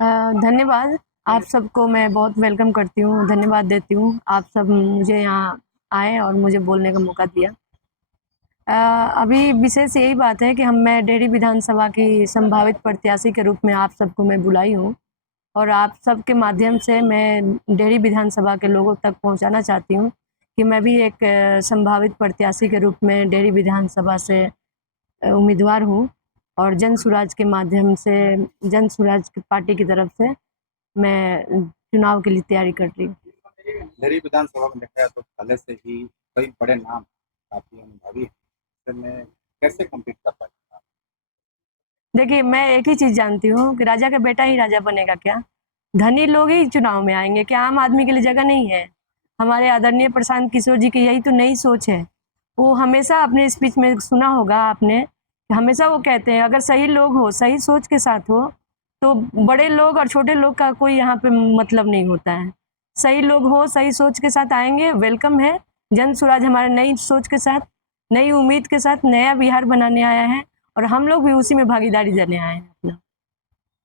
अ, धन्यवाद। आप सबको मैं बहुत वेलकम करती हूँ, धन्यवाद देती हूँ। आप सब मुझे यहाँ आए और मुझे बोलने का मौका दिया। अ, अभी विशेष यही बात है कि मैं डेहरी विधानसभा की संभावित प्रत्याशी के रूप में आप सबको मैं बुलाई हूँ और आप सबके माध्यम से मैं डेहरी विधानसभा के लोगों तक पहुँचाना चाहती हूँ कि मैं भी एक संभावित प्रत्याशी के रूप में डेहरी विधानसभा से उम्मीदवार हूँ और जन सुराज के माध्यम से, जन सुराज पार्टी की तरफ से मैं चुनाव के लिए तैयारी कर रही हूँ। लहरी विधानसभा में देखा जाए तो पहले से ही कई बड़े नाम काफी अनुभवी हैं। ऐसे में कैसे कम्पीट कर पाएंगे आप? देखिए, मैं एक ही चीज़ जानती हूँ कि राजा का बेटा ही राजा बनेगा क्या? धनी लोग ही चुनाव में आएँगे, क्या आम आदमी के लिए जगह नहीं है? हमारे आदरणीय प्रशांत किशोर जी की यही तो नई सोच है। वो हमेशा अपने स्पीच में सुना होगा आपने, हमेशा वो कहते हैं अगर सही लोग हो, सही सोच के साथ हो, तो बड़े लोग और छोटे लोग का कोई यहाँ पे मतलब नहीं होता है। सही लोग हो, सही सोच के साथ आएँगे, वेलकम है। जन स्वराज हमारे नई सोच के साथ, नई उम्मीद के साथ नया बिहार बनाने आया है और हम लोग भी उसी में भागीदारी देने आए हैं अपना।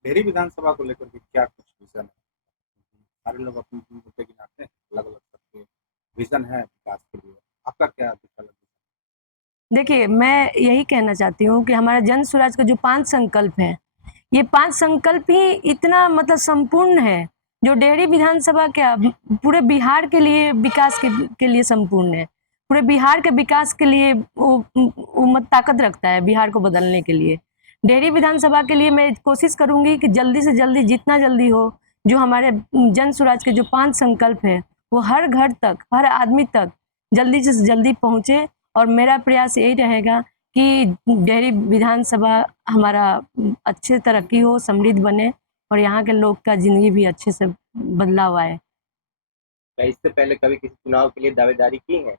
लहरी विधानसभा को लेकर के क्या कुछ विजन है? सारे लोग अपने अपने मुद्दे गिनाते हैं, अलग अलग सबके विजन है विकास के लिए। आपका क्या विकल्प है? देखिए, मैं यही कहना चाहती हूँ कि हमारा जन स्वराज का जो 5 संकल्प है, ये 5 संकल्प ही इतना मतलब संपूर्ण है, जो डेहरी विधानसभा क्या पूरे बिहार के लिए विकास के लिए संपूर्ण है। पूरे बिहार के विकास के लिए वो मत ताकत रखता है बिहार को बदलने के लिए। डेहरी विधानसभा के लिए मैं कोशिश करूँगी कि जल्दी से जल्दी जितना जल्दी हो, जो हमारे जन स्वराज के जो 5 संकल्प हैं, वो हर घर तक, हर आदमी तक जल्दी से जल्दी पहुँचे और मेरा प्रयास यही रहेगा कि डेहरी विधानसभा हमारा अच्छे तरक्की हो, समृद्ध बने और यहाँ के लोग का ज़िंदगी भी अच्छे से बदलाव आए। क्या इससे पहले कभी किसी चुनाव के लिए दावेदारी की है?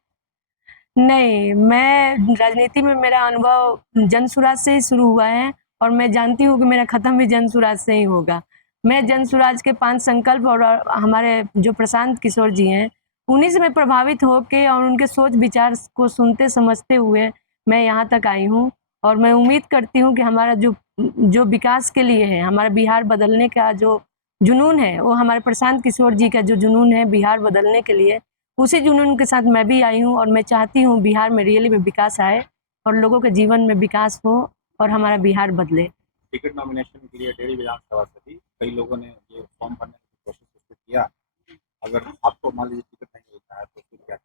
नहीं, मैं राजनीति में मेरा अनुभव जनसुराज से ही शुरू हुआ है और मैं जानती हूँ कि मेरा ख़त्म भी जनसुराज से ही होगा। मैं जनसुराज के 5 संकल्प और हमारे जो प्रशांत किशोर जी हैं, उन्हीं से मैं प्रभावित होके और उनके सोच विचार को सुनते समझते हुए मैं यहाँ तक आई हूँ और मैं उम्मीद करती हूँ कि हमारा जो विकास के लिए है, हमारा बिहार बदलने का जो जुनून है, वो हमारे प्रशांत किशोर जी का जो जुनून है बिहार बदलने के लिए, उसी जुनून के साथ मैं भी आई हूँ और मैं चाहती हूँ बिहार में रियली में विकास आए और लोगों के जीवन में विकास हो और हमारा बिहार बदले। टिकट नॉमिनेशन के लिए डेहरी विधानसभा से भी कई लोगों ने ये फॉर्म भरने की कोशिश उसको किया। अगर आपको मान लीजिए टिकट नहीं मिलता है तो फिर क्या?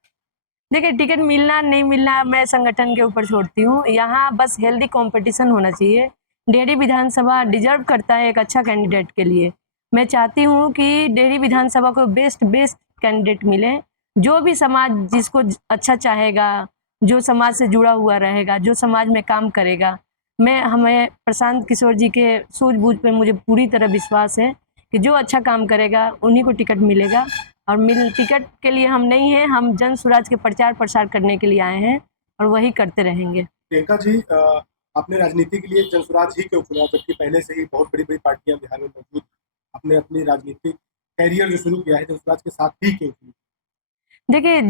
देखिए, टिकट मिलना नहीं मिलना मैं संगठन के ऊपर छोड़ती हूँ। यहाँ बस हेल्दी कंपटीशन होना चाहिए। डेहरी विधानसभा डिजर्व करता है एक अच्छा कैंडिडेट के लिए। मैं चाहती हूँ कि डेहरी विधानसभा को बेस्ट बेस्ट कैंडिडेट मिले। जो भी समाज जिसको अच्छा चाहेगा, जो समाज से जुड़ा हुआ रहेगा, जो समाज में काम करेगा, मैं हमें प्रशांत किशोर जी के सूझबूझ पे मुझे पूरी तरह विश्वास है कि जो अच्छा काम करेगा उन्हीं को टिकट मिलेगा और मिल टिकट के लिए हम नहीं हैं, हम जन स्वराज के प्रचार प्रसार करने के लिए आए हैं और वही करते रहेंगे। प्रियंका जी, आपने राजनीति के लिए जनसुराज ही क्यों चुना, जबकि पहले से ही बहुत बड़ी बड़ी पार्टियां बिहार में मौजूद? आपने अपनी राजनीतिक कैरियर जो शुरू किया है जनसुराज के साथ ही क्यों शुरू? देखिए,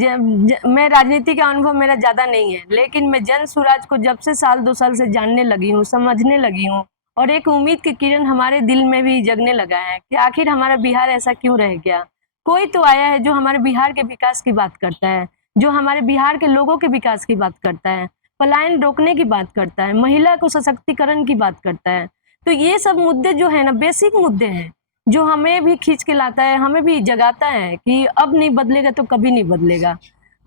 मैं राजनीति का अनुभव मेरा ज़्यादा नहीं है, लेकिन मैं जन स्वराज को जब से साल 2 साल से जानने लगी हूँ, समझने लगी हूँ और एक उम्मीद की किरण हमारे दिल में भी जगने लगा है कि आखिर हमारा बिहार ऐसा क्यों रह गया? कोई तो आया है जो हमारे बिहार के विकास की बात करता है, जो हमारे बिहार के लोगों के विकास की बात करता है, पलायन रोकने की बात करता है, महिला को सशक्तिकरण की बात करता है। तो ये सब मुद्दे जो है ना, बेसिक मुद्दे हैं, जो हमें भी खींच के लाता है, हमें भी जगाता है कि अब नहीं बदलेगा तो कभी नहीं बदलेगा।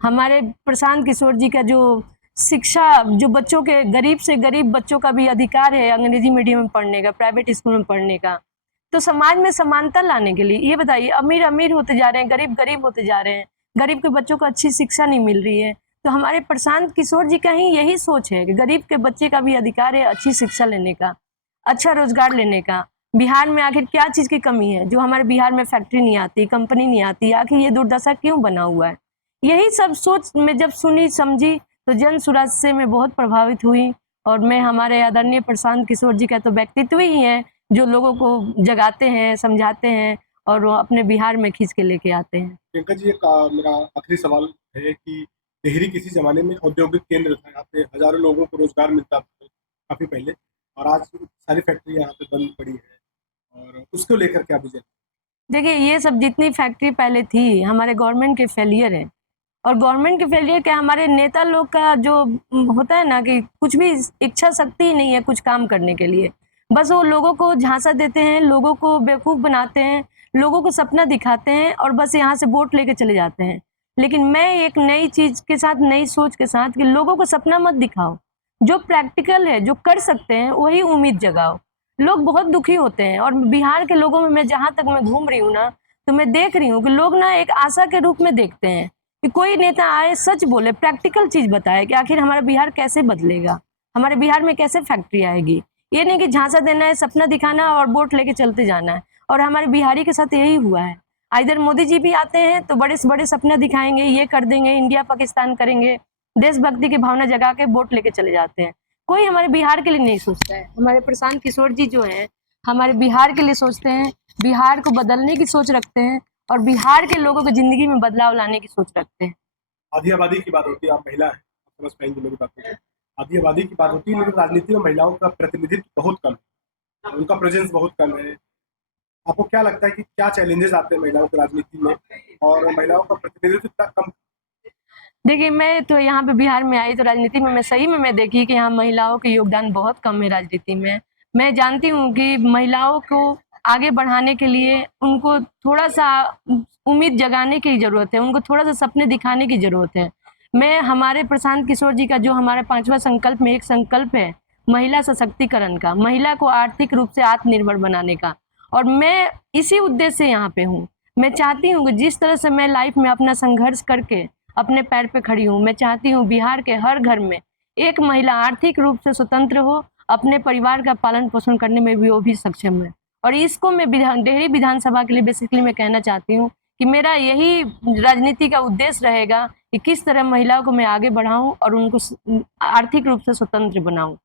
हमारे प्रशांत किशोर जी का जो शिक्षा, जो बच्चों के गरीब से गरीब बच्चों का भी अधिकार है अंग्रेजी मीडियम में पढ़ने का, प्राइवेट स्कूल में पढ़ने का, तो समाज में समानता लाने के लिए ये बताइए, अमीर अमीर होते जा रहे हैं, गरीब गरीब होते जा रहे हैं, गरीब के बच्चों को अच्छी शिक्षा नहीं मिल रही है। तो हमारे प्रशांत किशोर जी का ही यही सोच है कि गरीब के बच्चे का भी अधिकार है अच्छी शिक्षा लेने का, अच्छा रोजगार लेने का। बिहार में आखिर क्या चीज़ की कमी है जो हमारे बिहार में फैक्ट्री नहीं आती, कंपनी नहीं आती, आखिर ये दुर्दशा क्यों बना हुआ है? यही सब सोच में जब सुनी समझी तो जन सुराज से मैं बहुत प्रभावित हुई और मैं हमारे आदरणीय प्रशांत किशोर जी का तो व्यक्तित्व ही है जो लोगों को जगाते हैं, समझाते हैं और वो अपने बिहार में खींच के लेके आते हैं। प्रियंका जी, एक मेरा आखिरी सवाल है कि टिहरी किसी जमाने में औद्योगिक केंद्र था, यहाँ पे हजारों लोगों को रोजगार मिलता था काफी पहले, और आज सारी फैक्ट्री यहाँ पे बंद पड़ी है। और उसको लेकर क्या विजन? देखिए, ये सब जितनी फैक्ट्री पहले थी हमारे गवर्नमेंट के फेलियर है। और गवर्नमेंट के फेलियर क्या, हमारे नेता लोग का जो होता है ना कि कुछ भी इच्छा शक्ति ही नहीं है कुछ काम करने के लिए। बस वो लोगों को झांसा देते हैं, लोगों को बेवकूफ़ बनाते हैं, लोगों को सपना दिखाते हैं और बस यहाँ से वोट लेके चले जाते हैं। लेकिन मैं एक नई चीज़ के साथ, नई सोच के साथ कि लोगों को सपना मत दिखाओ, जो प्रैक्टिकल है, जो कर सकते हैं वही उम्मीद जगाओ। लोग बहुत दुखी होते हैं और बिहार के लोगों में मैं जहाँ तक मैं घूम रही हूँ ना, तो मैं देख रही हूँ कि लोग ना एक आशा के रूप में देखते हैं कि कोई नेता आए, सच बोले, प्रैक्टिकल चीज़ बताए कि आखिर हमारा बिहार कैसे बदलेगा, हमारे बिहार में कैसे फैक्ट्री आएगी। ये नहीं कि झांसा देना है, सपना दिखाना और वोट लेके चलते जाना है। और हमारे बिहारी के साथ यही हुआ है। इधर मोदी जी भी आते हैं तो बड़े से बड़े सपना दिखाएंगे, ये कर देंगे, इंडिया पाकिस्तान करेंगे, देशभक्ति की भावना जगा के वोट लेके चले जाते हैं। कोई हमारे बिहार के लिए नहीं सोचता है। हमारे प्रशांत किशोर जी जो हैं, हमारे बिहार के लिए सोचते हैं, बिहार को बदलने की सोच रखते हैं और बिहार के लोगों की ज़िंदगी में बदलाव लाने की सोच रखते हैं। आधी आबादी की बात होती है, आप महिला हैं, आप समझ पाएंगे मेरी बात को। आधी आबादी की बात होती है, लेकिन राजनीति में महिलाओं का प्रतिनिधित्व बहुत कम है, उनका प्रेजेंस बहुत कम है। आपको क्या लगता है कि क्या चैलेंजेस आते हैं महिलाओं की राजनीति में और महिलाओं का प्रतिनिधित्व इतना कम? देखिए, मैं तो यहाँ पे बिहार में आई तो राजनीति में मैं सही में मैं देखी कि यहाँ महिलाओं के योगदान बहुत कम है राजनीति में। मैं जानती हूँ कि महिलाओं को आगे बढ़ाने के लिए उनको थोड़ा-सा उम्मीद जगाने की ज़रूरत है, उनको थोड़ा-सा सपने दिखाने की ज़रूरत है। मैं हमारे प्रशांत किशोर जी का जो हमारा 5वां संकल्प में एक संकल्प है, महिला सशक्तिकरण का, महिला को आर्थिक रूप से आत्मनिर्भर बनाने का, और मैं इसी उद्देश्य से यहाँ पे हूँ। मैं चाहती हूँ कि जिस तरह से मैं लाइफ में अपना संघर्ष करके अपने पैर पे खड़ी हूँ, मैं चाहती हूँ बिहार के हर घर में एक महिला आर्थिक रूप से स्वतंत्र हो, अपने परिवार का पालन पोषण करने में भी वो भी सक्षम है। और इसको मैं डेहरी विधानसभा के लिए बेसिकली मैं कहना चाहती हूँ कि मेरा यही राजनीति का उद्देश्य रहेगा कि किस तरह महिलाओं को मैं आगे बढ़ाऊँ और उनको आर्थिक रूप से स्वतंत्र बनाऊँ।